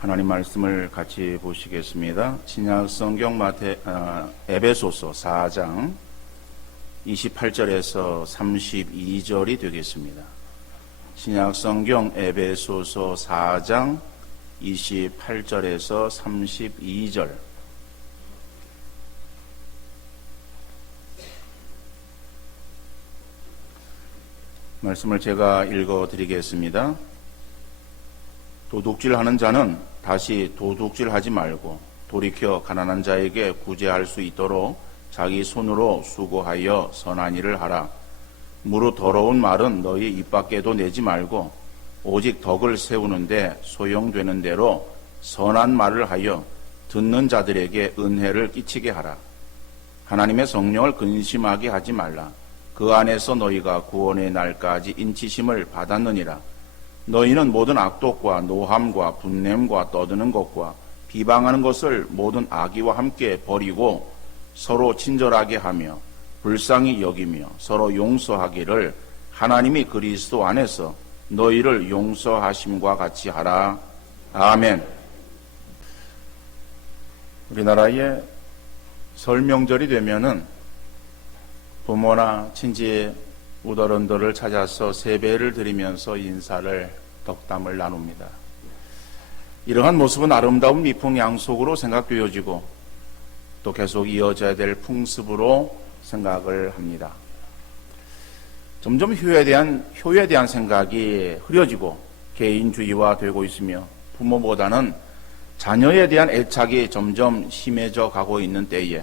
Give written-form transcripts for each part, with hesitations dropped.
하나님 말씀을 같이 보시겠습니다. 신약 성경 에베소서 4장 28절에서 32절이 되겠습니다. 신약 성경 에베소서 4장 28절에서 32절. 말씀을 제가 읽어 드리겠습니다. 도둑질하는 자는 다시 도둑질하지 말고 돌이켜 가난한 자에게 구제할 수 있도록 자기 손으로 수고하여 선한 일을 하라. 무릇 더러운 말은 너희 입 밖에도 내지 말고 오직 덕을 세우는데 소용되는 대로 선한 말을 하여 듣는 자들에게 은혜를 끼치게 하라. 하나님의 성령을 근심하게 하지 말라. 그 안에서 너희가 구원의 날까지 인치심을 받았느니라. 너희는 모든 악독과 노함과 분냄과 떠드는 것과 비방하는 것을 모든 악의와 함께 버리고 서로 친절하게 하며 불쌍히 여기며 서로 용서하기를 하나님이 그리스도 안에서 너희를 용서하심과 같이 하라. 아멘. 우리나라의 설 명절이 되면은 부모나 친지 우더런들을 찾아서 세배를 드리면서 인사를 덕담을 나눕니다. 이러한 모습은 아름다운 미풍양속으로 생각되어지고 또 계속 이어져야 될 풍습으로 생각을 합니다. 점점 효에 대한 생각이 흐려지고 개인주의화 되고 있으며 부모보다는 자녀에 대한 애착이 점점 심해져 가고 있는 때에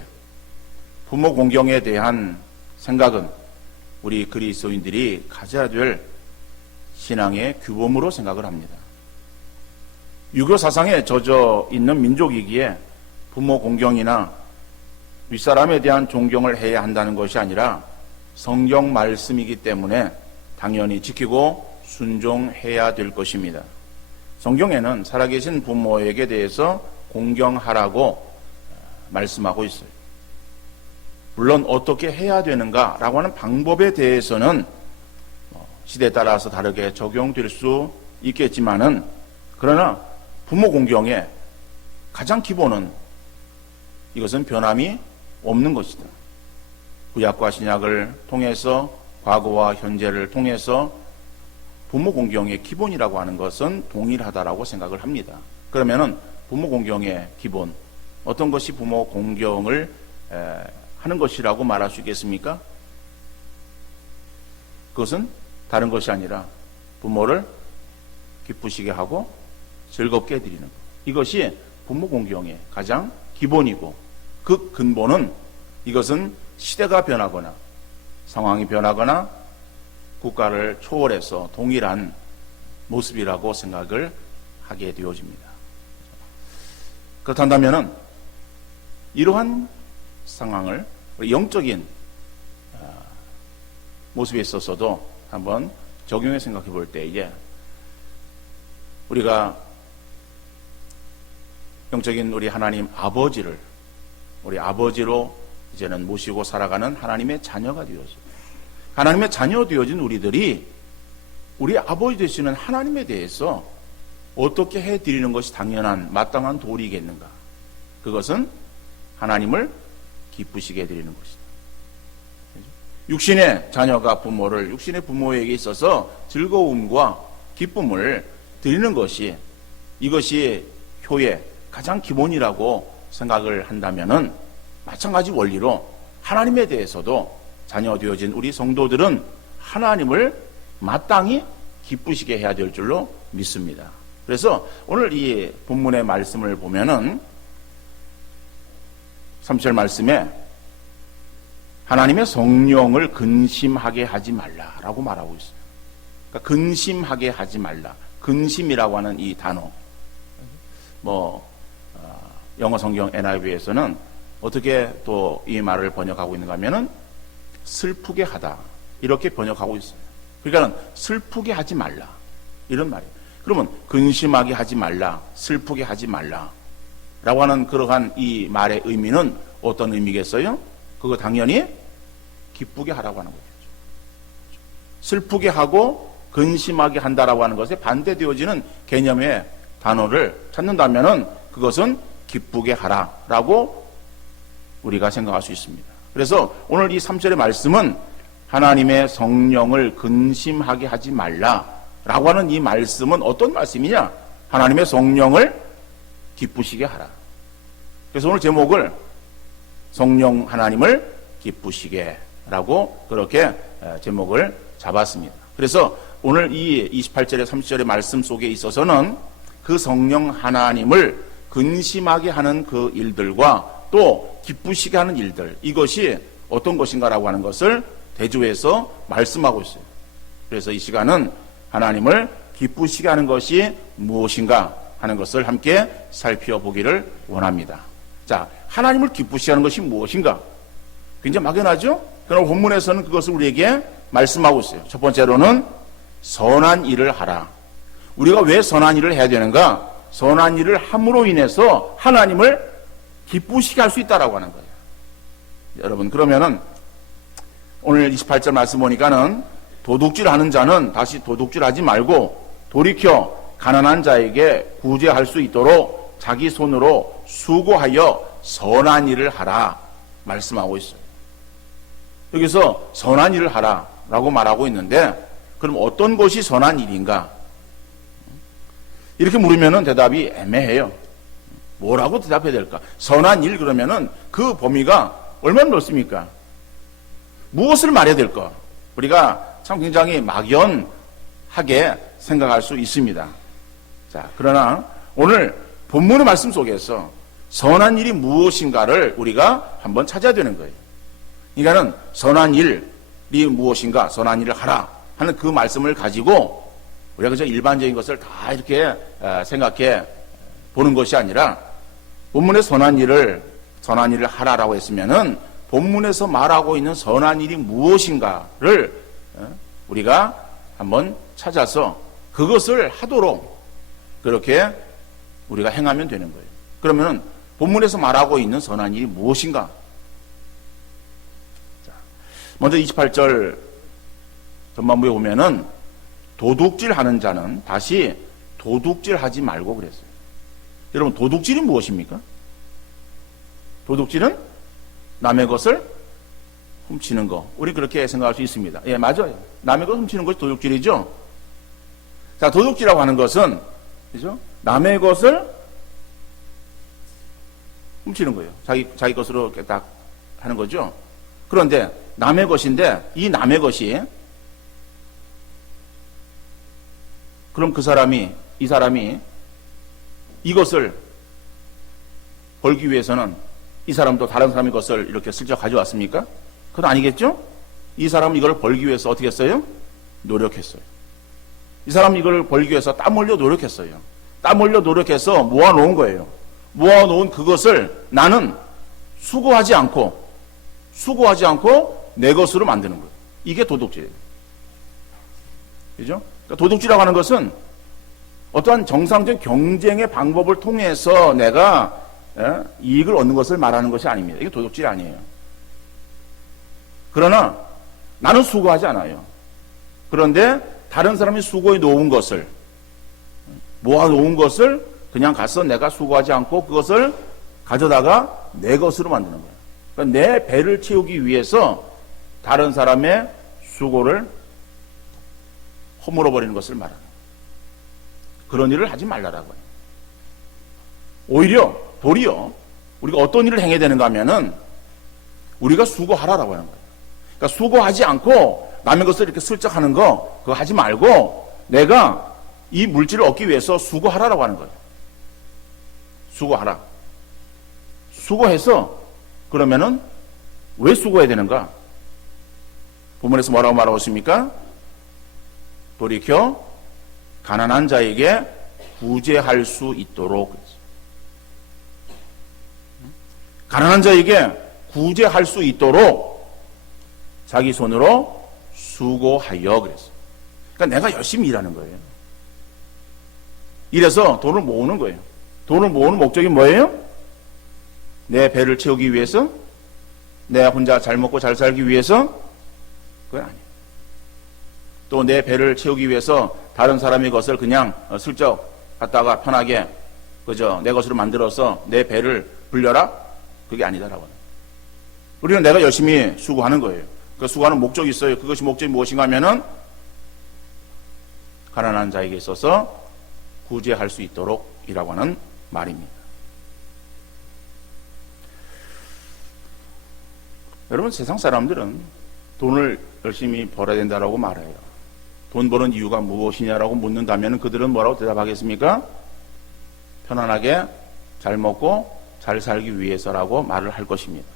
부모 공경에 대한 생각은 우리 그리스도인들이 가져야 될 신앙의 규범으로 생각을 합니다. 유교 사상에 젖어 있는 민족이기에 부모 공경이나 윗사람에 대한 존경을 해야 한다는 것이 아니라 성경 말씀이기 때문에 당연히 지키고 순종해야 될 것입니다. 성경에는 살아계신 부모에게 대해서 공경하라고 말씀하고 있어요. 물론 어떻게 해야 되는가라고 하는 방법에 대해서는 시대에 따라서 다르게 적용될 수 있겠지만은 그러나 부모 공경의 가장 기본은 이것은 변함이 없는 것이다. 구약과 신약을 통해서 과거와 현재를 통해서 부모 공경의 기본이라고 하는 것은 동일하다라고 생각을 합니다. 그러면은 부모 공경의 기본, 어떤 것이 부모 공경을 하는 것이라고 말할 수 있겠습니까? 그것은 다른 것이 아니라 부모를 기쁘시게 하고 즐겁게 해드리는 것. 이것이 부모 공경의 가장 기본이고 그 근본은 이것은 시대가 변하거나 상황이 변하거나 국가를 초월해서 동일한 모습이라고 생각을 하게 되어집니다. 그렇다면은 이러한 상황을 영적인 모습에 있어서도 한번 적용해 생각해 볼 때에 우리가 영적인 우리 하나님 아버지를 우리 아버지로 이제는 모시고 살아가는 하나님의 자녀가 되어집니다. 하나님의 자녀 되어진 우리들이 우리 아버지 되시는 하나님에 대해서 어떻게 해드리는 것이 당연한 마땅한 도리겠는가? 그것은 하나님을 기쁘시게 해드리는 것이다. 육신의 자녀가 육신의 부모에게 있어서 즐거움과 기쁨을 드리는 것이 이것이 효의 가장 기본이라고 생각을 한다면은 마찬가지 원리로 하나님에 대해서도 자녀 되어진 우리 성도들은 하나님을 마땅히 기쁘시게 해야 될 줄로 믿습니다. 그래서 오늘 이 본문의 말씀을 보면은 3절 말씀에 하나님의 성령을 근심하게 하지 말라라고 말하고 있어요. 그러니까 근심하게 하지 말라. 근심이라고 하는 이 단어. 영어 성경 NIV에서는 어떻게 또 이 말을 번역하고 있는가 하면은 슬프게 하다. 이렇게 번역하고 있어요. 그러니까 슬프게 하지 말라. 이런 말이에요. 그러면 근심하게 하지 말라. 슬프게 하지 말라. 라고 하는 그러한 이 말의 의미는 어떤 의미겠어요? 그거 당연히 기쁘게 하라고 하는 거죠. 슬프게 하고 근심하게 한다라고 하는 것에 반대되어지는 개념의 단어를 찾는다면은 그것은 기쁘게 하라라고 우리가 생각할 수 있습니다. 그래서 오늘 이 3절의 말씀은 하나님의 성령을 근심하게 하지 말라라고 하는 이 말씀은 어떤 말씀이냐? 하나님의 성령을 기쁘시게 하라. 그래서 오늘 제목을 성령 하나님을 기쁘시게 라고 그렇게 제목을 잡았습니다. 그래서 오늘 이 28절에 30절의 말씀 속에 있어서는 그 성령 하나님을 근심하게 하는 그 일들과 또 기쁘시게 하는 일들, 이것이 어떤 것인가라고 하는 것을 대조해서 말씀하고 있어요. 그래서 이 시간은 하나님을 기쁘시게 하는 것이 무엇인가 하는 것을 함께 살펴보기를 원합니다. 자, 하나님을 기쁘시게 하는 것이 무엇인가? 굉장히 막연하죠? 그러나 본문에서는 그것을 우리에게 말씀하고 있어요. 첫 번째로는 선한 일을 하라. 우리가 왜 선한 일을 해야 되는가? 선한 일을 함으로 인해서 하나님을 기쁘시게 할 수 있다라고 하는 거예요. 여러분, 그러면은 오늘 28절 말씀 보니까는 도둑질 하는 자는 다시 도둑질 하지 말고 돌이켜 가난한 자에게 구제할 수 있도록 자기 손으로 수고하여 선한 일을 하라 말씀하고 있어요. 여기서 선한 일을 하라라고 말하고 있는데, 그럼 어떤 것이 선한 일인가? 이렇게 물으면은 대답이 애매해요. 뭐라고 대답해야 될까? 선한 일 그러면은 그 범위가 얼마나 넓습니까? 무엇을 말해야 될까? 우리가 참 굉장히 막연하게 생각할 수 있습니다. 자, 그러나 오늘 본문의 말씀 속에서 선한 일이 무엇인가를 우리가 한번 찾아야 되는 거예요. 그러니까는 선한 일이 무엇인가, 선한 일을 하라 하는 그 말씀을 가지고 우리가 그저 일반적인 것을 다 이렇게 생각해 보는 것이 아니라 본문의 선한 일을 하라라고 했으면은 본문에서 말하고 있는 선한 일이 무엇인가를 우리가 한번 찾아서 그것을 하도록 그렇게 우리가 행하면 되는 거예요. 그러면 본문에서 말하고 있는 선한 일이 무엇인가? 먼저 28절 전반부에 보면은 도둑질 하는 자는 다시 도둑질 하지 말고 그랬어요. 여러분, 도둑질이 무엇입니까? 도둑질은 남의 것을 훔치는 거. 우리 그렇게 생각할 수 있습니다. 예, 맞아요. 남의 것을 훔치는 것이 도둑질이죠. 자, 도둑질이라고 하는 것은, 그죠? 남의 것을 훔치는 거예요. 자기 것으로 이렇게 딱 하는 거죠. 그런데 남의 것인데, 이 남의 것이, 그럼 이 사람이 이것을 벌기 위해서는 이 사람도 다른 사람의 것을 이렇게 슬쩍 가져왔습니까? 그건 아니겠죠? 이 사람은 이걸 벌기 위해서 어떻게 했어요? 노력했어요. 이 사람은 이걸 벌기 위해서 땀 흘려 노력했어요. 땀 흘려 노력해서 모아놓은 거예요. 모아놓은 그것을 나는 수고하지 않고 내 것으로 만드는 거예요. 이게 도둑질이에요. 그죠? 그러니까 도둑질이라고 하는 것은 어떠한 정상적인 경쟁의 방법을 통해서 내가 이익을 얻는 것을 말하는 것이 아닙니다. 이게 도둑질이 아니에요. 그러나 나는 수고하지 않아요. 그런데 다른 사람이 수고해 놓은 것을, 모아 놓은 것을 그냥 가서 내가 수고하지 않고 그것을 가져다가 내 것으로 만드는 거예요. 그러니까 내 배를 채우기 위해서 다른 사람의 수고를 허물어 버리는 것을 말하는 거예요. 그런 일을 하지 말라라고 해요. 오히려 도리어 우리가 어떤 일을 행해야 되는가 하면은 우리가 수고하라라고 하는 거예요. 그러니까 수고하지 않고 남의 것을 이렇게 슬쩍 하는 거 그거 하지 말고 내가 이 물질을 얻기 위해서 수고하라라고 하는 거예요. 수고하라. 수고해서 그러면은 왜 수고해야 되는가? 본문에서 뭐라고 말하고 있습니까? 돌이켜 가난한 자에게 구제할 수 있도록 그랬어요. 가난한 자에게 구제할 수 있도록 자기 손으로 수고하여 그랬어요. 그러니까 내가 열심히 일하는 거예요. 이래서 돈을 모으는 거예요. 돈을 모으는 목적이 뭐예요? 내 배를 채우기 위해서? 내가 혼자 잘 먹고 잘 살기 위해서? 그건 아니에요. 또 내 배를 채우기 위해서 다른 사람의 것을 그냥 슬쩍 갖다가 편하게 그저 내 것으로 만들어서 내 배를 불려라? 그게 아니다라고. 우리는 내가 열심히 수고하는 거예요. 그 수고하는 목적이 있어요. 그것이 목적이 무엇인가 하면은 가난한 자에게 있어서 구제할 수 있도록 이라고 하는 말입니다. 여러분, 세상 사람들은 돈을 열심히 벌어야 된다라고 말해요. 돈 버는 이유가 무엇이냐라고 묻는다면 그들은 뭐라고 대답하겠습니까? 편안하게 잘 먹고 잘 살기 위해서라고 말을 할 것입니다.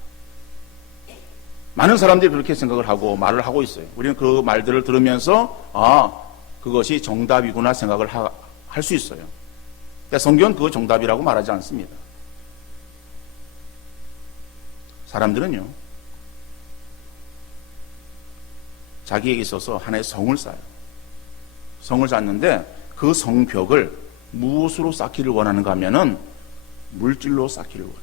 많은 사람들이 그렇게 생각을 하고 말을 하고 있어요. 우리는 그 말들을 들으면서 그것이 정답이구나 생각을 할 수 있어요. 근데 성경은 그거 정답이라고 말하지 않습니다. 사람들은요, 자기에게 있어서 하나의 성을 쌓아요. 성을 쌓는데 그 성벽을 무엇으로 쌓기를 원하는가 하면은 물질로 쌓기를 원해요.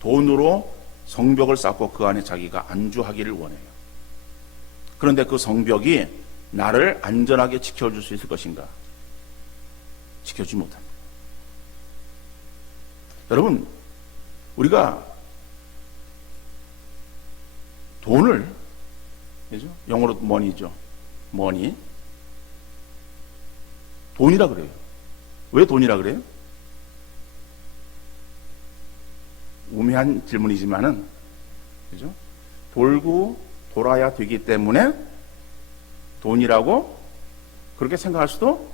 돈으로 성벽을 쌓고 그 안에 자기가 안주하기를 원해요. 그런데 그 성벽이 나를 안전하게 지켜줄 수 있을 것인가? 지켜주지 못합니다. 여러분, 우리가 돈을, 그죠? 영어로 money죠. money. 돈이라 그래요. 왜 돈이라 그래요? 우매한 질문이지만은, 그죠? 돌고 돌아야 되기 때문에 돈이라고 그렇게 생각할 수도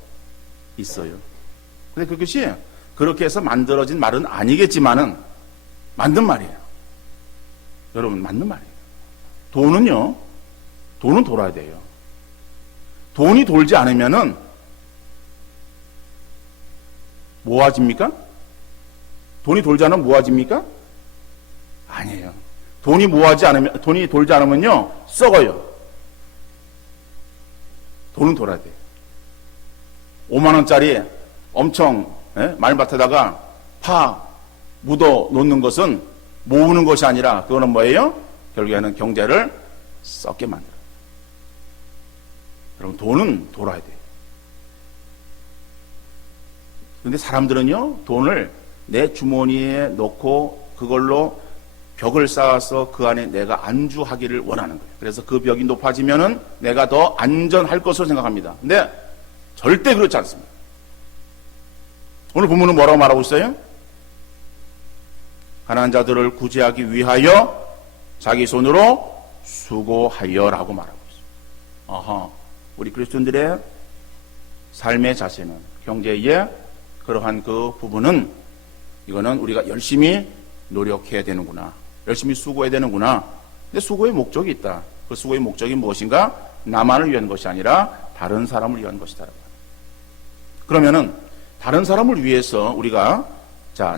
있어요. 근데 그것이 그렇게 해서 만들어진 말은 아니겠지만은 만든 말이에요. 여러분, 맞는 말이에요. 돈은 돌아야 돼요. 돈이 돌지 않으면은 모아집니까? 돈이 돌지 않으면 모아집니까? 아니에요. 돈이 돌지 않으면요, 썩어요. 돈은 돌아야 돼요. 5만원짜리 엄청, 말밭에다가 파 묻어 놓는 것은 모으는 것이 아니라, 그거는 뭐예요? 결국에는 경제를 썩게 만들어요. 여러분, 돈은 돌아야 돼요. 그런데 사람들은요, 돈을 내 주머니에 넣고 그걸로 벽을 쌓아서 그 안에 내가 안주하기를 원하는 거예요. 그래서 그 벽이 높아지면은 내가 더 안전할 것으로 생각합니다. 근데 절대 그렇지 않습니다. 오늘 본문은 뭐라고 말하고 있어요? 가난한 자들을 구제하기 위하여 자기 손으로 수고하여라고 말하고 있어요. 우리 그리스도인들의 삶의 자세는, 경제의 그러한 그 부분은, 이거는 우리가 열심히 노력해야 되는구나, 열심히 수고해야 되는구나. 근데 수고의 목적이 있다. 그 수고의 목적이 무엇인가? 나만을 위한 것이 아니라 다른 사람을 위한 것이다. 그러면은 다른 사람을 위해서 우리가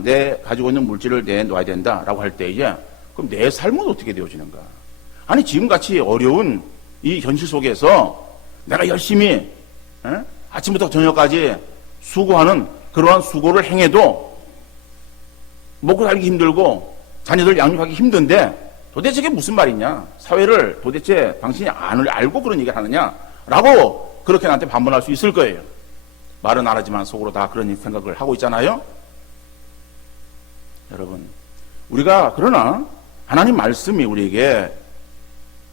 내 가지고 있는 물질을 내놔야 된다라고 할 때에, 그럼 내 삶은 어떻게 되어지는가? 아니, 지금같이 어려운 이 현실 속에서 내가 열심히 아침부터 저녁까지 수고하는 그러한 수고를 행해도 먹고 살기 힘들고 자녀들 양육하기 힘든데 도대체 그게 무슨 말이냐? 사회를 도대체 당신이 알고 그런 얘기를 하느냐? 라고 그렇게 나한테 반문할 수 있을 거예요. 말은 안 하지만 속으로 다 그런 생각을 하고 있잖아요. 여러분, 우리가 그러나 하나님 말씀이 우리에게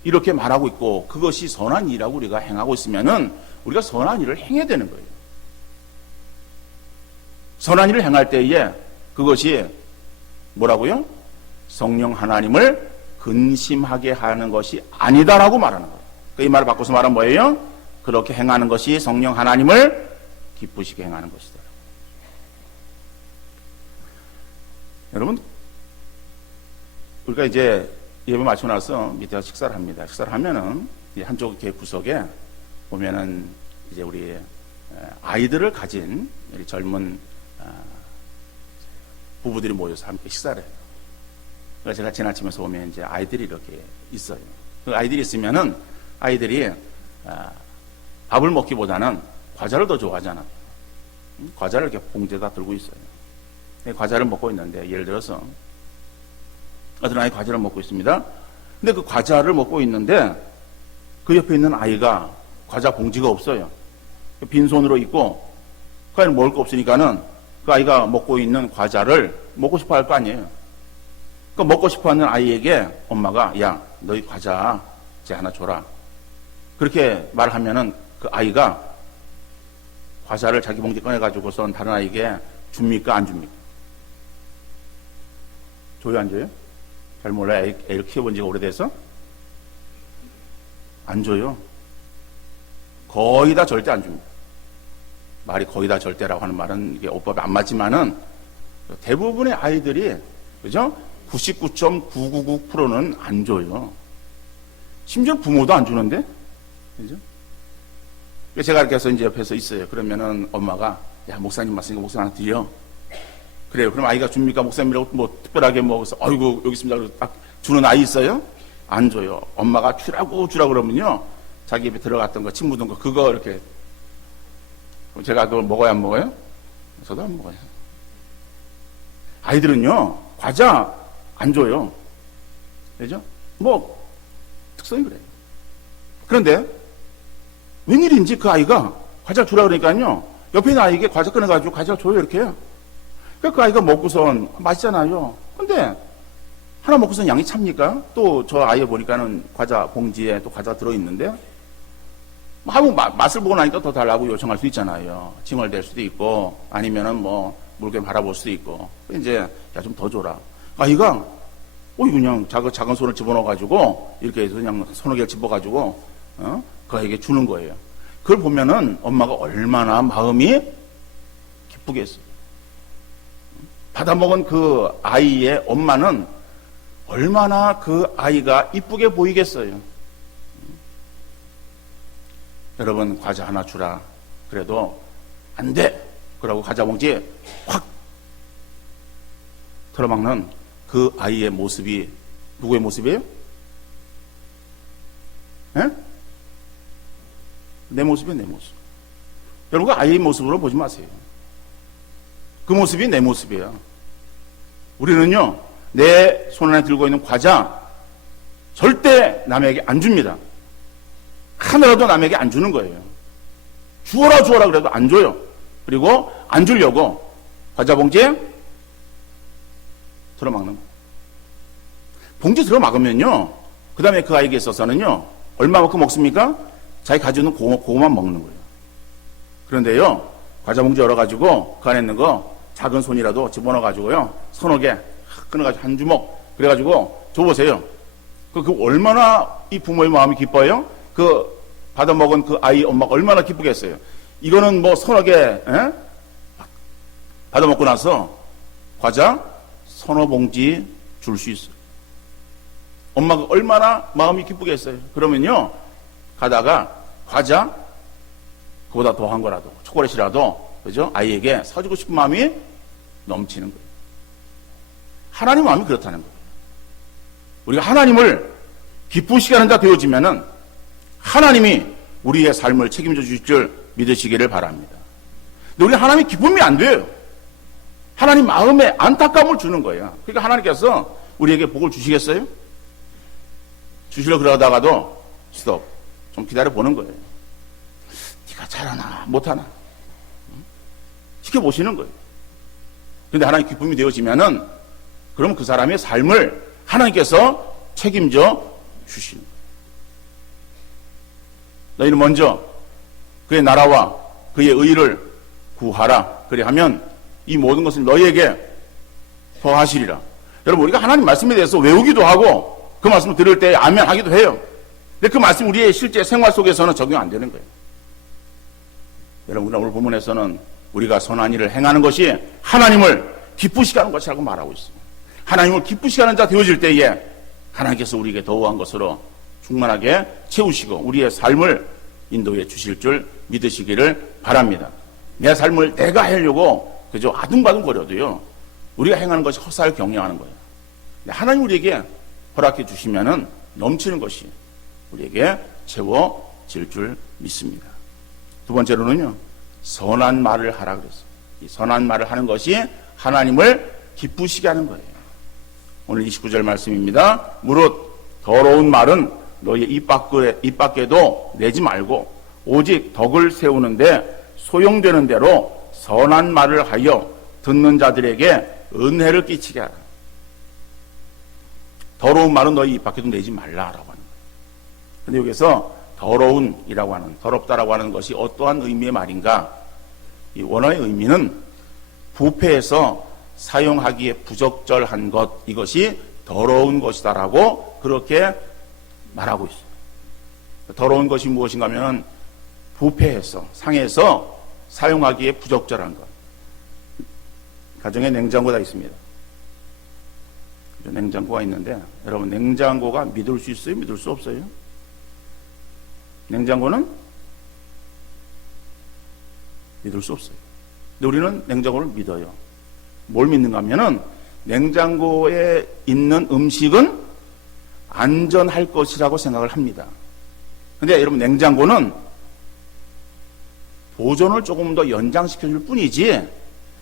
이렇게 말하고 있고 그것이 선한 일이라고 우리가 행하고 있으면은 우리가 선한 일을 행해야 되는 거예요. 선한 일을 행할 때에 그것이 뭐라고요? 성령 하나님을 근심하게 하는 것이 아니다라고 말하는 거예요. 이 말을 바꿔서 말하면 뭐예요? 그렇게 행하는 것이 성령 하나님을 기쁘시게 행하는 것이다. 여러분, 우리가 이제 예배 마치고 나서 밑에 식사를 합니다. 식사를 하면은 한쪽 이렇게 구석에 보면은 이제 우리 아이들을 가진 우리 젊은 부부들이 모여서 함께 식사를 해요. 그래서 제가 지나치면서 오면 이제 아이들이 이렇게 있어요. 그 아이들이 있으면은 아이들이 밥을 먹기보다는 과자를 더 좋아하잖아요. 과자를 이렇게 봉지에다 들고 있어요. 과자를 먹고 있는데, 예를 들어서 어떤 아이 과자를 먹고 있습니다. 근데 그 과자를 먹고 있는데 그 옆에 있는 아이가 과자 봉지가 없어요. 빈손으로 있고 그 아이는 먹을 거 없으니까는 그 아이가 먹고 있는 과자를 먹고 싶어 할 거 아니에요. 그 먹고 싶어 하는 아이에게 엄마가 야, 너희 과자 쟤 하나 줘라. 그렇게 말하면은 그 아이가 과자를 자기 봉지 꺼내가지고선 다른 아이에게 줍니까? 안 줍니까? 줘요? 안 줘요? 잘 몰라요. 애를 키워본 지가 오래돼서? 안 줘요. 거의 다 절대 안 줍니다. 말이 거의 다 절대라고 하는 말은 이게 어법이 안 맞지만은 대부분의 아이들이, 그죠? 99.999%는 안 줘요. 심지어 부모도 안 주는데? 그죠? 제가 이렇게 해서 이제 옆에서 있어요. 그러면은 엄마가, 야, 목사님 말씀이니까 목사님 하나 드려. 그래요. 그럼 아이가 줍니까? 목사님이라고 뭐 특별하게 뭐, 아이고, 여기 있습니다. 그래서 딱 주는 아이 있어요? 안 줘요. 엄마가 주라고 그러면요. 자기 입에 들어갔던 거, 침 묻은 거, 그거 이렇게. 그럼 제가 그걸 먹어야 안 먹어요? 저도 안 먹어요. 아이들은요, 과자 안 줘요. 그죠? 뭐, 특성이 그래요. 그런데, 웬일인지 그 아이가 과자를 주라 그러니까요, 옆에 있는 아이에게 과자 꺼내가지고 과자를 줘요, 이렇게. 그러니까 그 아이가 먹고선 맛있잖아요. 근데, 하나 먹고선 양이 찹니까? 또 저 아이 보니까는 과자 봉지에 또 과자 들어있는데, 한번 맛을 보고 나니까 더 달라고 요청할 수 있잖아요. 징얼댈 수도 있고, 아니면은 뭐, 물게 바라볼 수도 있고. 이제, 야, 좀 더 줘라. 아이가, 그냥 작은 손을 집어넣어가지고, 이렇게 해서 그냥 서너 개를 집어가지고, 그 아이에게 주는 거예요. 그걸 보면은 엄마가 얼마나 마음이 기쁘겠어요. 받아먹은 그 아이의 엄마는 얼마나 그 아이가 이쁘게 보이겠어요. 여러분, 과자 하나 주라. 그래도 안 돼. 그러고 과자 봉지에 확 틀어막는 그 아이의 모습이 누구의 모습이에요? 에? 내 모습이에요, 내 모습. 여러분, 그 아이의 모습으로 보지 마세요. 그 모습이 내 모습이에요. 우리는요, 내 손 안에 들고 있는 과자 절대 남에게 안 줍니다. 하나라도 남에게 안 주는 거예요. 주어라 그래도 안 줘요. 그리고 안 주려고 과자 봉지에 들어막는 거예요. 봉지 들어막으면요, 그 다음에 그 아이에게 있어서는요, 얼마만큼 먹습니까? 자기 가지고 있는 그거만 먹는 거예요. 그런데요, 과자 봉지 열어가지고 그 안에 있는 거 작은 손이라도 집어넣어가지고요, 서너 개 끊어가지고 한 주먹 그래가지고 줘보세요. 그 얼마나 이 부모의 마음이 기뻐요? 그 받아먹은 그 아이 엄마가 얼마나 기쁘겠어요. 이거는 뭐 서너 개 받아먹고 나서 과자 서너 봉지 줄 수 있어요. 엄마가 얼마나 마음이 기쁘겠어요. 그러면요, 가다가 과자 그보다 더한 거라도 초콜릿이라도, 그죠? 아이에게 사주고 싶은 마음이 넘치는 거예요. 하나님 마음이 그렇다는 거예요. 우리가 하나님을 기쁘시게 하는 자 되어지면은 하나님이 우리의 삶을 책임져 주실 줄 믿으시기를 바랍니다. 근데 우리 하나님이 기쁨이 안 돼요. 하나님 마음에 안타까움을 주는 거예요. 그러니까 하나님께서 우리에게 복을 주시겠어요? 주시려고 그러다가도 스톱, 좀 기다려 보는 거예요. 네가 잘하나 못하나 지켜보시는 거예요. 그런데 하나님 기쁨이 되어지면은 그럼 그 사람의 삶을 하나님께서 책임져 주시는 거예요. 너희는 먼저 그의 나라와 그의 의를 구하라. 그리하면 이 모든 것을 너희에게 더하시리라. 여러분, 우리가 하나님 말씀에 대해서 외우기도 하고 그 말씀을 들을 때 아멘 하기도 해요. 근데 그 말씀 우리의 실제 생활 속에서는 적용 안 되는 거예요. 여러분, 오늘 본문에서는 우리가 선한 일을 행하는 것이 하나님을 기쁘시게 하는 것이라고 말하고 있습니다. 하나님을 기쁘시게 하는 자 되어질 때에 하나님께서 우리에게 더한 것으로 충만하게 채우시고 우리의 삶을 인도해 주실 줄 믿으시기를 바랍니다. 내 삶을 내가 하려고 그저 아둥바둥거려도요, 우리가 행하는 것이 헛살 경영하는 거예요. 하나님 우리에게 허락해 주시면은 넘치는 것이 우리에게 채워질 줄 믿습니다. 두 번째로는요, 선한 말을 하라 그랬어요. 이 선한 말을 하는 것이 하나님을 기쁘시게 하는 거예요. 오늘 29절 말씀입니다. 무릇 더러운 말은 너희 입 밖에도 내지 말고 오직 덕을 세우는데 소용되는 대로 선한 말을 하여 듣는 자들에게 은혜를 끼치게 하라. 더러운 말은 너희 입 밖에도 내지 말라라고 하는 거예요. 근데 여기서 더러운이라고 하는, 더럽다라고 하는 것이 어떠한 의미의 말인가? 이 원어의 의미는 부패해서 사용하기에 부적절한 것, 이것이 더러운 것이다라고 그렇게 말하고 있어요. 더러운 것이 무엇인가 하면 부패해서, 상해서 사용하기에 부적절한 것. 가정에 냉장고가 있습니다. 냉장고가 있는데 여러분, 냉장고가 믿을 수 있어요? 믿을 수 없어요? 냉장고는 믿을 수 없어요. 근데 우리는 냉장고를 믿어요. 뭘 믿는가 하면은 냉장고에 있는 음식은 안전할 것이라고 생각을 합니다. 근데 여러분, 냉장고는 보존을 조금 더 연장시켜줄 뿐이지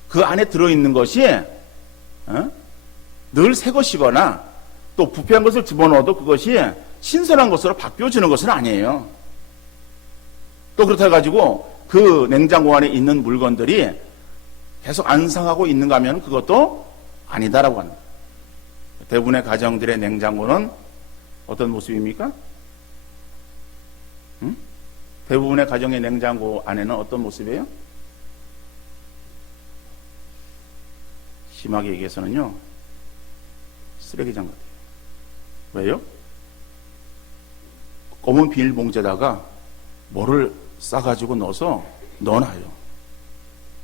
그 안에 들어있는 것이 늘 새 것이거나 또 부패한 것을 집어넣어도 그것이 신선한 것으로 바뀌어지는 것은 아니에요. 또 그렇다 해가지고 그 냉장고 안에 있는 물건들이 계속 안 상하고 있는가 하면 그것도 아니다라고 합니다. 대부분의 가정들의 냉장고는 어떤 모습입니까? 대부분의 가정의 냉장고 안에는 어떤 모습이에요? 심하게 얘기해서는요, 쓰레기장 같아요. 왜요? 검은 비닐봉지에다가 뭐를 싸가지고 넣어놔요.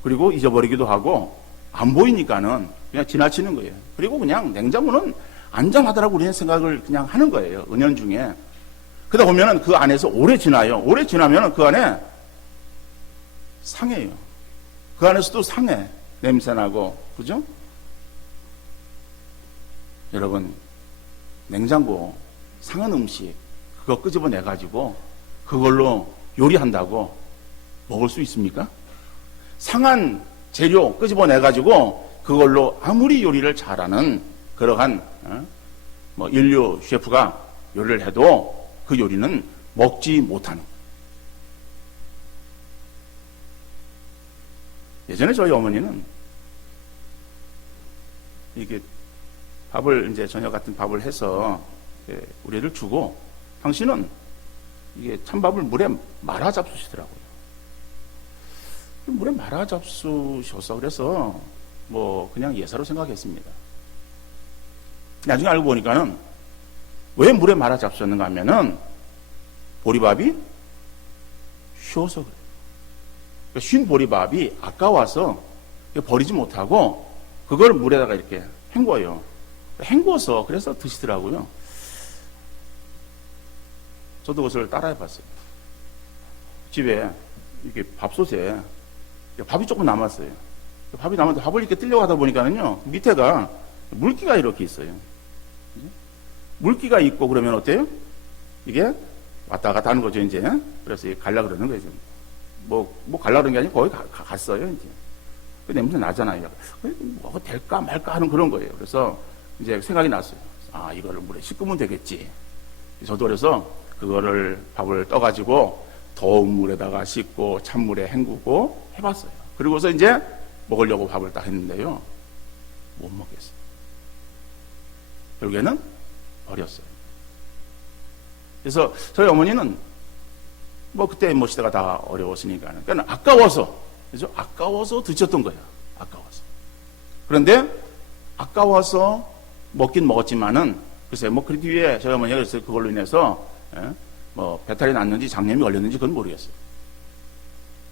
그리고 잊어버리기도 하고 안 보이니까는 그냥 지나치는 거예요. 그리고 그냥 냉장고는 안전하다라고 우리는 생각을 그냥 하는 거예요. 은연중에. 그러다 보면은 그 안에서 오래 지나요. 오래 지나면은 그 안에 상해요. 그 안에서도 상해. 냄새나고. 그죠? 여러분, 냉장고 상한 음식 그거 끄집어내가지고 그걸로 요리한다고 먹을 수 있습니까? 상한 재료 끄집어내가지고 그걸로 아무리 요리를 잘하는 그러한 인류 셰프가 요리를 해도 그 요리는 먹지 못하는. 예전에 저희 어머니는 이게 밥을 이제 저녁 같은 밥을 해서 우리를 주고 당신은 이게 찬밥을 물에 말아 잡수시더라고요. 물에 말아 잡수셔서 그래서 뭐 그냥 예사로 생각했습니다. 나중에 알고 보니까는 왜 물에 말아 잡수셨는가 하면은 보리밥이 쉬어서 그래요. 그러니까 쉰 보리밥이 아까워서 버리지 못하고 그걸 물에다가 이렇게 헹궈요. 헹궈서 그래서 드시더라고요. 저도 그것을 따라해 봤어요. 집에 이렇게 밥솥에 밥이 조금 남았어요. 밥이 남았는데 밥을 이렇게 뜨려고 하다 보니까는요, 밑에가 물기가 이렇게 있어요. 물기가 있고 그러면 어때요? 이게 왔다 갔다 하는 거죠, 이제. 그래서 갈라 그러는 거예요. 뭐 갈라 그러는 게 아니고 거의 갔어요, 이제. 그 냄새 나잖아요. 뭐 될까 말까 하는 그런 거예요. 그래서 이제 생각이 났어요. 아, 이거를 물에 씻으면 되겠지. 저도 그래서 그거를 밥을 떠가지고 더운 물에다가 씻고 찬물에 헹구고 해봤어요. 그리고서 이제 먹으려고 밥을 딱 했는데요, 못 먹겠어요. 결국에는 버렸어요. 그래서 저희 어머니는 뭐 그때 뭐 시대가 다 어려웠으니까, 그러니까 아까워서, 그죠? 아까워서 드셨던 거예요. 아까워서. 그런데 아까워서 먹긴 먹었지만은 글쎄 뭐 그 뒤에 저희 어머니가 그래서 그걸로 인해서 뭐 배탈이 났는지 장염이 걸렸는지 그건 모르겠어요.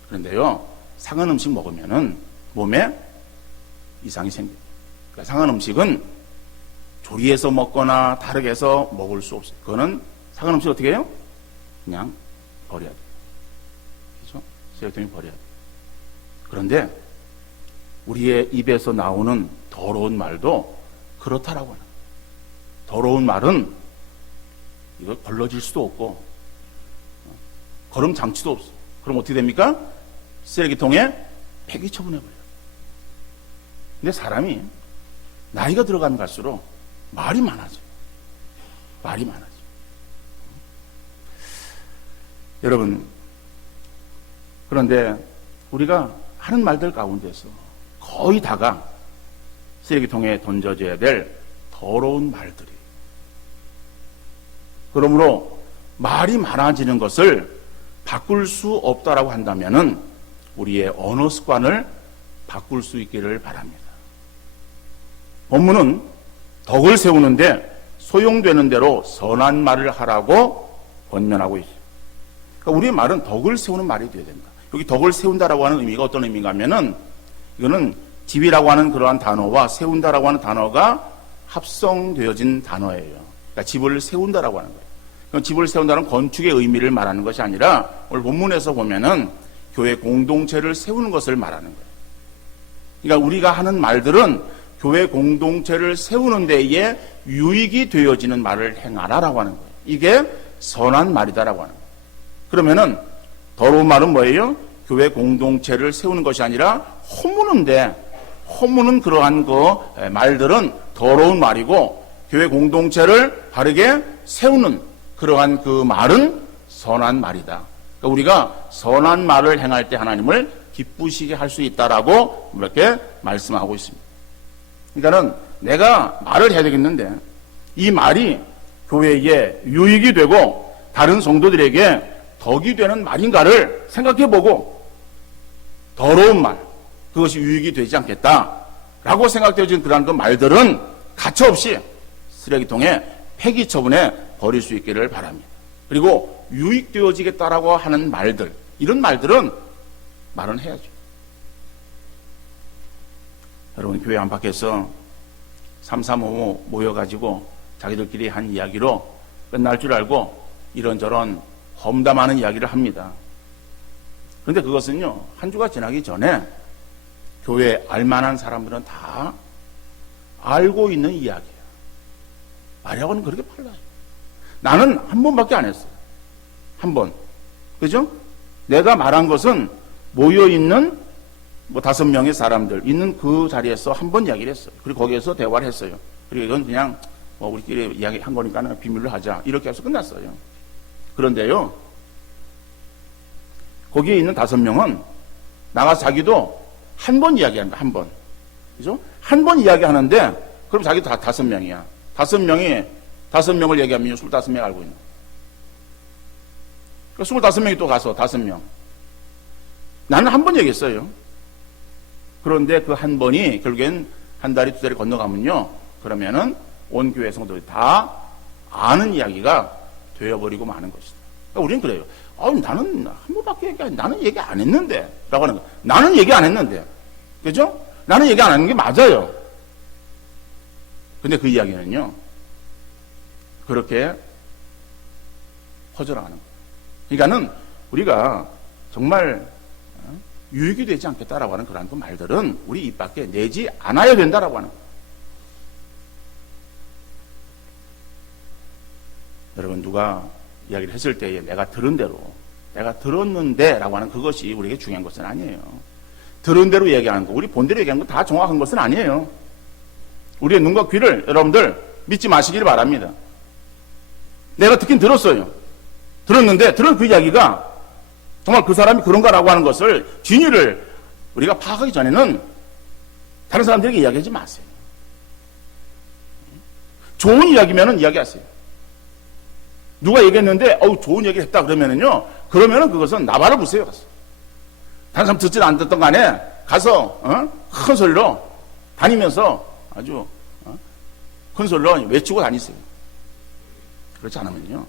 그런데요, 상한 음식 먹으면은 몸에 이상이 생겨요. 그러니까 상한 음식은 조리해서 먹거나 다르게 해서 먹을 수 없어요. 그거는 상한 음식 어떻게 해요? 그냥 버려야 돼요. 그렇죠? 쓰레기통에 버려야 돼요. 그런데 우리의 입에서 나오는 더러운 말도 그렇다라고 하는 거예요. 더러운 말은 이거 걸러질 수도 없고 거름 장치도 없어. 그럼 어떻게 됩니까? 쓰레기통에 폐기 처분해버려요. 근데 사람이 나이가 들어가면 갈수록 말이 많아져요. 말이 많아져요. 여러분, 그런데 우리가 하는 말들 가운데서 거의 다가 쓰레기통에 던져져야 될 더러운 말들이. 그러므로 말이 많아지는 것을 바꿀 수 없다라고 한다면은 우리의 언어 습관을 바꿀 수 있기를 바랍니다. 본문은 덕을 세우는데 소용되는 대로 선한 말을 하라고 권면하고 있어요. 그러니까 우리의 말은 덕을 세우는 말이 되어야 된다. 여기 덕을 세운다라고 하는 의미가 어떤 의미인가 하면은 이거는 집이라고 하는 그러한 단어와 세운다라고 하는 단어가 합성되어진 단어예요. 그러니까 집을 세운다라고 하는 거예요. 그럼 집을 세운다는 건축의 의미를 말하는 것이 아니라 오늘 본문에서 보면은 교회 공동체를 세우는 것을 말하는 거예요. 그러니까 우리가 하는 말들은 교회 공동체를 세우는 데에 유익이 되어지는 말을 행하라라고 하는 거예요. 이게 선한 말이다라고 하는 거예요. 그러면은 더러운 말은 뭐예요? 교회 공동체를 세우는 것이 아니라 허무는 그러한 그 말들은 더러운 말이고 교회 공동체를 바르게 세우는 그러한 그 말은 선한 말이다. 그러니까 우리가 선한 말을 행할 때 하나님을 기쁘시게 할 수 있다라고 이렇게 말씀하고 있습니다. 그러니까는 내가 말을 해야 되겠는데 이 말이 교회에 유익이 되고 다른 성도들에게 덕이 되는 말인가를 생각해보고 더러운 말, 그것이 유익이 되지 않겠다라고 생각되어진 그러한 그 말들은 가차없이 쓰레기통에 폐기 처분에 버릴 수 있기를 바랍니다. 그리고 유익되어지겠다라고 하는 말들, 이런 말들은 말은 해야죠. 여러분, 교회 안팎에서 335 모여가지고 자기들끼리 한 이야기로 끝날 줄 알고 이런저런 험담하는 이야기를 합니다. 그런데 그것은요, 한 주가 지나기 전에 교회에 알만한 사람들은 다 알고 있는 이야기예요. 말하고는 그렇게 빨라요. 나는 한 번밖에 안 했어요. 한 번. 그죠? 내가 말한 것은 모여있는 5명의 사람들 있는 그 자리에서 한 번 이야기를 했어요. 그리고 거기에서 대화를 했어요. 그리고 이건 그냥 우리끼리 이야기한 거니까 비밀로 하자. 이렇게 해서 끝났어요. 그런데요, 거기에 있는 5명은 나가서 자기도 한 번 이야기한다. 한 번. 그죠? 한 번 이야기하는데 그럼 자기도 다 5명이야. 5명을 얘기하면 25명 알고 있는. 그러니까 25명이 또 가서 5명. 나는 한 번 얘기했어요. 그런데 그 한 번이 결국엔 한 달이 2달이 건너가면요. 그러면은 온 교회 성도들이 다 아는 이야기가 되어버리고 마는 것이다. 그러니까 우리는 그래요. 나는 한 번밖에 나는 얘기 안 했는데. 라고 하는 거. 나는 얘기 안 했는데. 그죠? 나는 얘기 안 하는 게 맞아요. 근데 그 이야기는요. 그렇게 퍼져나가는 거예요. 그러니까는 우리가 정말 유익이 되지 않겠다라고 하는 그런 그 말들은 우리 입 밖에 내지 않아야 된다라고 하는 거예요. 여러분, 누가 이야기를 했을 때에 내가 들은 대로, 내가 들었는데 라고 하는 그것이 우리에게 중요한 것은 아니에요. 들은 대로 얘기하는 거, 우리 본대로 얘기하는 거 다 정확한 것은 아니에요. 우리의 눈과 귀를 여러분들 믿지 마시길 바랍니다. 내가 듣긴 들었어요. 들었는데 들은 그 이야기가 정말 그 사람이 그런가라고 하는 것을 진위를 우리가 파악하기 전에는 다른 사람들에게 이야기하지 마세요. 좋은 이야기면은 이야기하세요. 누가 얘기했는데 좋은 얘기 했다 그러면은요, 그러면은 그것은 나발을 부세요. 가서 다른 사람 듣지도 안 듣던 간에 가서 큰 소리로 다니면서 아주 큰 소리로 외치고 다니세요. 그렇지 않으면요,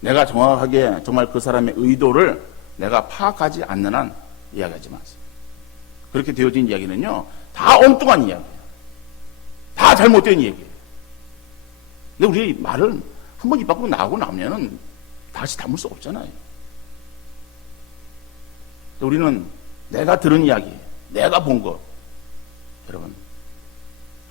내가 정확하게 정말 그 사람의 의도를 내가 파악하지 않는 한 이야기하지 마세요. 그렇게 되어진 이야기는요, 다 엉뚱한 이야기예요. 다 잘못된 얘기예요. 근데 우리 말은 한 번 입 밖으로 나가고 나면은 다시 담을 수 없잖아요. 우리는 내가 들은 이야기, 내가 본 것, 여러분,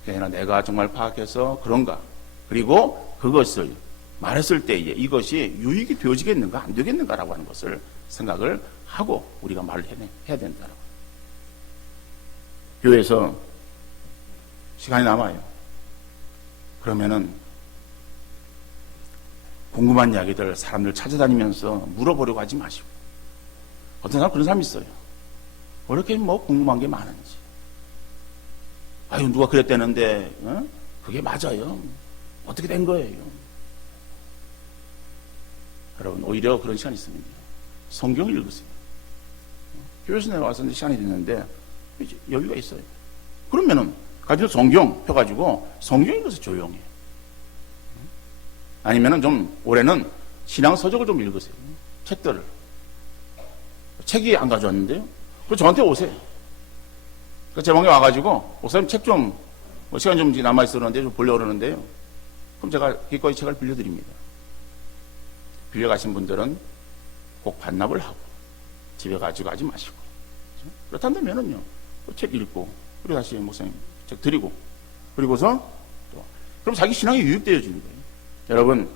그냥 내가 정말 파악해서 그런가, 그리고 그것을 말했을 때에 이것이 유익이 되어지겠는가 안 되겠는가라고 하는 것을 생각을 하고 우리가 말을 해야 된다라고. 교회에서 시간이 남아요. 그러면은 궁금한 이야기들 사람들 찾아다니면서 물어보려고 하지 마시고. 어떤 사람 그런 사람이 있어요. 왜 이렇게 뭐 궁금한 게 많은지. 아유, 누가 그랬다는데, 그게 맞아요. 어떻게 된 거예요? 여러분, 오히려 그런 시간이 있으면요, 성경을 읽으세요. 교회에서 내려와서 시간이 됐는데, 이제 여유가 있어요. 그러면은, 가지고 성경 펴가지고, 성경 읽어서 조용히. 아니면은 좀, 올해는 신앙 서적을 좀 읽으세요. 책들을. 책이 안 가져왔는데요? 그 저한테 오세요. 그 제 방에 와가지고, 목사님 책 좀, 시간 좀 남아있었는데 좀 보려고 그러는데요. 그럼 제가 기꺼이 책을 빌려드립니다. 빌려가신 분들은 꼭 반납을 하고, 집에 가지고 가지 마시고. 그렇다면은요, 책 읽고, 그리고 다시 목사님 책 드리고, 그리고서 또, 그럼 자기 신앙이 유익되어지는 거예요. 여러분,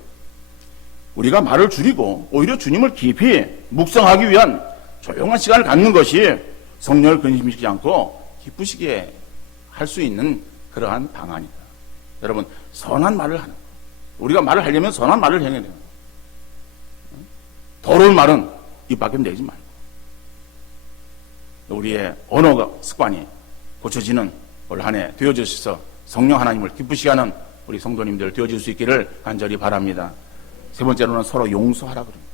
우리가 말을 줄이고, 오히려 주님을 깊이 묵상하기 위한 조용한 시간을 갖는 것이 성령을 근심시키지 않고 기쁘시게 할 수 있는 그러한 방안이다. 여러분, 선한 말을 하는 거. 우리가 말을 하려면 선한 말을 해야 되는 거. 더러운 말은 입 밖에 내지 말고. 우리의 언어가 습관이 고쳐지는 올 한 해 되어주셔서 성령 하나님을 기쁘시게 하는 우리 성도님들 되어질 수 있기를 간절히 바랍니다. 세 번째로는 서로 용서하라 그럽니다.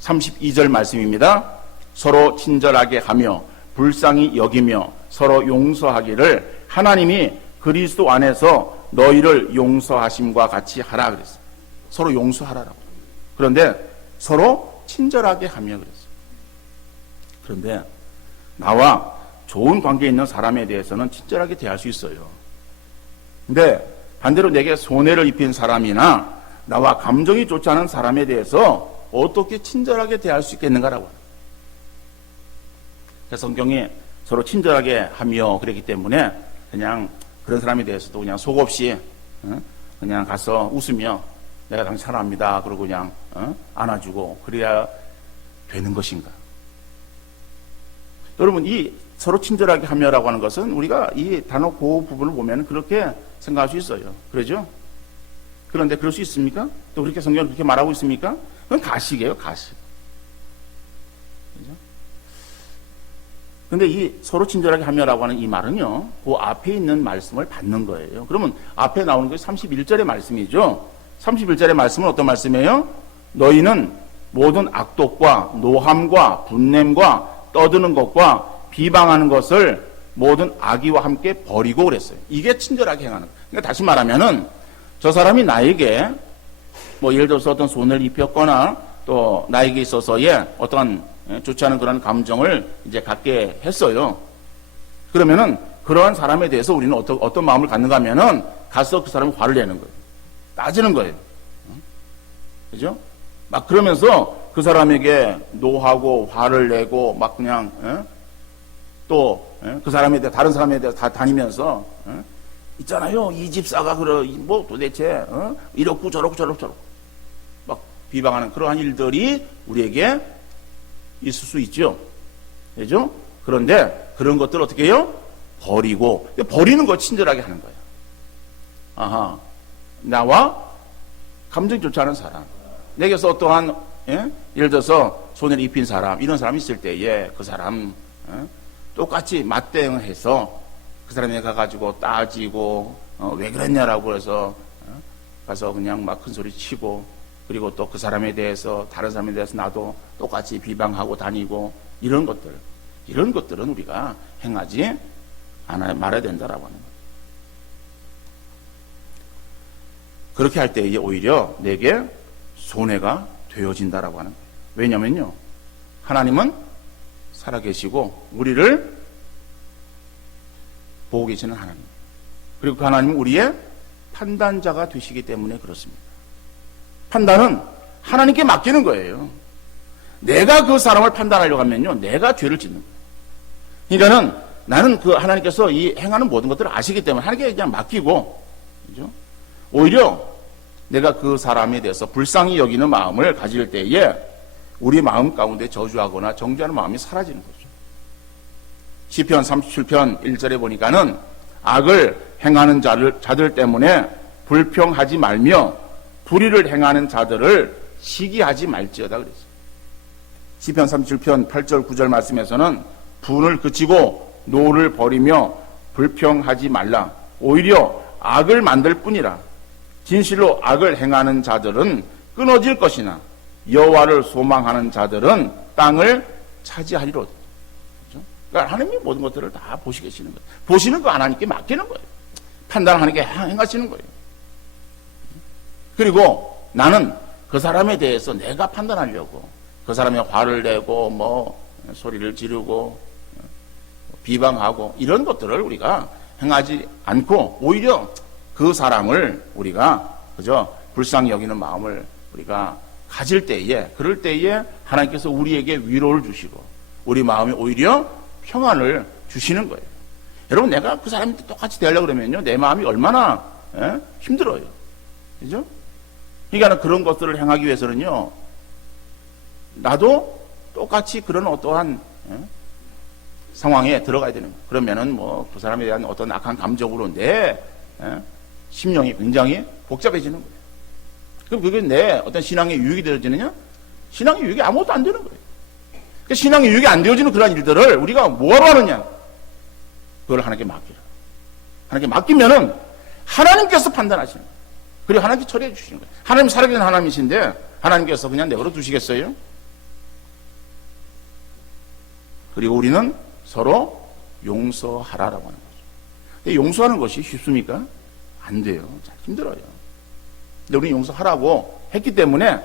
32절 말씀입니다. 서로 친절하게 하며 불쌍히 여기며 서로 용서하기를 하나님이 그리스도 안에서 너희를 용서하심과 같이 하라 그랬어요. 서로 용서하라라고. 그런데 서로 친절하게 하며 그랬어요. 그런데 나와 좋은 관계에 있는 사람에 대해서는 친절하게 대할 수 있어요. 근데 반대로 내게 손해를 입힌 사람이나 나와 감정이 좋지 않은 사람에 대해서 어떻게 친절하게 대할 수 있겠는가라고. 그래서 성경이 서로 친절하게 하며 그랬기 때문에 그냥 그런 사람에 대해서도 그냥 속 없이 그냥 가서 웃으며 내가 당신 사랑합니다. 그러고 그냥 안아주고 그래야 되는 것인가? 여러분, 이 서로 친절하게 하며라고 하는 것은 우리가 이 단어 그 부분을 보면 그렇게 생각할 수 있어요. 그러죠? 그런데 그럴 수 있습니까? 또 그렇게 성경은 그렇게 말하고 있습니까? 그건 가식이에요, 가식. 그죠? 근데 이 서로 친절하게 하며라고 하는 이 말은요, 그 앞에 있는 말씀을 받는 거예요. 그러면 앞에 나오는 것이 31절의 말씀이죠. 31절의 말씀은 어떤 말씀이에요? 너희는 모든 악독과 노함과 분냄과 떠드는 것과 비방하는 것을 모든 악의와 함께 버리고 그랬어요. 이게 친절하게 행하는 거예요. 그러니까 다시 말하면은 저 사람이 나에게 뭐 예를 들어서 어떤 손해를 입혔거나 또 나에게 있어서의 어떠한 좋지 않은 그런 감정을 이제 갖게 했어요. 그러면은 그러한 사람에 대해서 우리는 어떤 마음을 갖는가 하면은 가서 그 사람이 화를 내는 거예요. 따지는 거예요. 그죠? 막 그러면서 그 사람에게 노하고 화를 내고 막 그냥 또 그 사람에 대해 다른 사람에 대해서 다 다니면서 있잖아요. 이 집사가 뭐 도대체 이렇고 저렇고 막 비방하는 그러한 일들이 우리에게 있을 수 있죠. 그죠? 그런데 그런 것들을 어떻게 해요? 버리고. 버리는 거 친절하게 하는 거예요. 아하. 나와 감정이 좋지 않은 사람. 내게서 어떠한 예를 들어서 손해를 입힌 사람, 이런 사람이 있을 때에 그 사람 똑같이 맞대응해서 그 사람에 가가지고 따지고 왜 그랬냐라고 해서 가서 그냥 막 큰 소리 치고, 그리고 또 그 사람에 대해서 다른 사람에 대해서 나도 똑같이 비방하고 다니고, 이런 것들은 우리가 행하지 말아야 된다라고 하는 거예요. 그렇게 할 때에 오히려 내게 손해가 되어진다라고 하는 거예요. 왜냐면요, 하나님은 살아계시고 우리를 보고 계시는 하나님, 그리고 그 하나님은 우리의 판단자가 되시기 때문에 그렇습니다. 판단은 하나님께 맡기는 거예요. 내가 그 사람을 판단하려고 하면요, 내가 죄를 짓는 거예요. 그러니까는 나는 그 하나님께서 이 행하는 모든 것들을 아시기 때문에 하나님께 그냥 맡기고, 그죠? 오히려 내가 그 사람에 대해서 불쌍히 여기는 마음을 가질 때에 우리 마음 가운데 저주하거나 정죄하는 마음이 사라지는 거죠. 시편 37편 1절에 보니까는 악을 행하는 자들 때문에 불평하지 말며 불의를 행하는 자들을 시기하지 말지어다 그랬어요. 시편 37편 8절 9절 말씀에서는 분을 그치고 노를 버리며 불평하지 말라. 오히려 악을 만들 뿐이라. 진실로 악을 행하는 자들은 끊어질 것이나 여호와를 소망하는 자들은 땅을 차지하리로다. 그렇죠? 그러니까 하나님이 모든 것들을 다 보시 계시는 거예요. 보시는 거 하나님께 맡기는 거예요. 판단하는 게 행하시는 거예요. 그리고 나는 그 사람에 대해서 내가 판단하려고 그 사람의 화를 내고 뭐 소리를 지르고 비방하고 이런 것들을 우리가 행하지 않고 오히려 그 사람을 우리가 그저 불쌍히 여기는 마음을 우리가 가질 때에 그럴 때에 하나님께서 우리에게 위로를 주시고 우리 마음에 오히려 평안을 주시는 거예요. 여러분 내가 그 사람한테 똑같이 대하려고 그러면요 내 마음이 얼마나 힘들어요. 그죠? 그러니까 그런 것들을 행하기 위해서는요 나도 똑같이 그런 어떠한 상황에 들어가야 되는 거예요. 그러면은 뭐 그 사람에 대한 어떤 악한 감정으로 내 심령이 굉장히 복잡해지는 거예요. 그럼 그게 내 어떤 신앙의 유익이 되어지느냐? 신앙의 유익이 아무것도 안 되는 거예요. 그러니까 신앙의 유익이 안 되어지는 그런 일들을 우리가 뭐하러 하느냐? 그걸 하나님께 맡기라. 하나님께 맡기면은 하나님께서 판단하시는 거예요. 그리고 하나님께 처리해 주시는 거예요. 하나님 살아계신 하나님이신데 하나님께서 그냥 내버려 두시겠어요? 그리고 우리는 서로 용서하라라고 하는 거죠. 근데 용서하는 것이 쉽습니까? 안 돼요. 잘 힘들어요. 근데 우리는 용서하라고 했기 때문에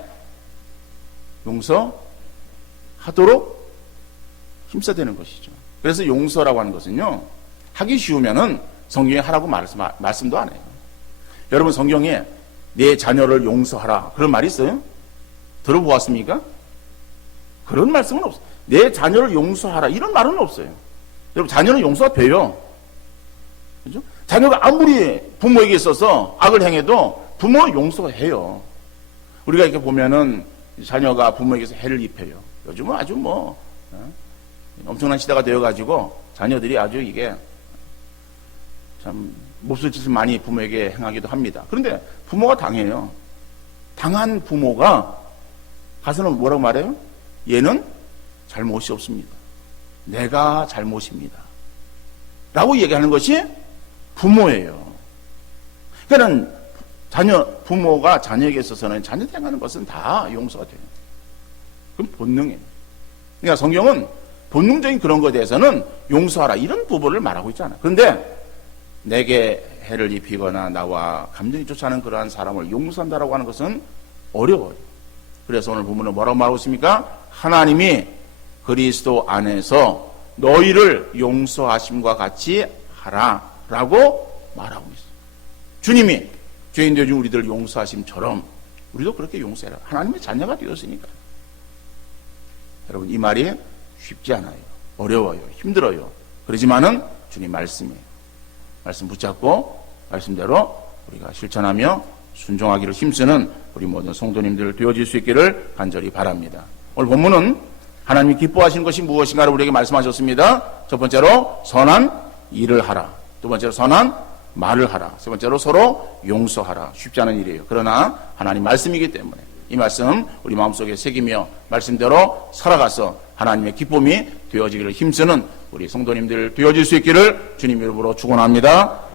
용서하도록 힘써야 되는 것이죠. 그래서 용서라고 하는 것은요, 하기 쉬우면은 성경에 하라고 말씀도 안 해요. 여러분 성경에 내 자녀를 용서하라 그런 말이 있어요? 들어보았습니까? 그런 말씀은 없어요. 내 자녀를 용서하라 이런 말은 없어요. 여러분 자녀는 용서가 돼요. 그죠? 자녀가 아무리 부모에게 있어서 악을 행해도 부모는 용서가 해요. 우리가 이렇게 보면은 자녀가 부모에게서 해를 입혀요. 요즘은 아주 뭐 엄청난 시대가 되어가지고 자녀들이 아주 이게 참 몹쓸 짓을 많이 부모에게 행하기도 합니다. 그런데 부모가 당해요. 당한 부모가 가서는 뭐라고 말해요? 얘는 잘못이 없습니다. 내가 잘못입니다. 라고 얘기하는 것이 부모예요. 그러니까 부모가 자녀에게 있어서는 자녀한테 행하는 것은 다 용서가 돼요. 그건 본능이에요. 그러니까 성경은 본능적인 그런 것에 대해서는 용서하라 이런 부분을 말하고 있잖아요. 그런데 내게 해를 입히거나 나와 감정이 좋지 않은 그러한 사람을 용서한다라고 하는 것은 어려워요. 그래서 오늘 본문은 뭐라고 말하고 있습니까? 하나님이 그리스도 안에서 너희를 용서하심과 같이 하라라고 말하고 있어요. 주님이 죄인 되어진 우리들 용서하심처럼 우리도 그렇게 용서해라. 하나님의 자녀가 되었으니까. 여러분 이 말이 쉽지 않아요. 어려워요. 힘들어요. 그러지만은 주님 말씀이에요. 말씀 붙잡고 말씀대로 우리가 실천하며 순종하기를 힘쓰는 우리 모든 성도님들 되어질 수 있기를 간절히 바랍니다. 오늘 본문은 하나님이 기뻐하시는 것이 무엇인가를 우리에게 말씀하셨습니다. 첫 번째로 선한 일을 하라. 두 번째로 선한 말을 하라. 세 번째로 서로 용서하라. 쉽지 않은 일이에요. 그러나 하나님 말씀이기 때문에 이 말씀 우리 마음속에 새기며 말씀대로 살아가서 하나님의 기쁨이 되어지기를 힘쓰는 우리 성도님들 되어질 수 있기를 주님 이름으로 축원합니다.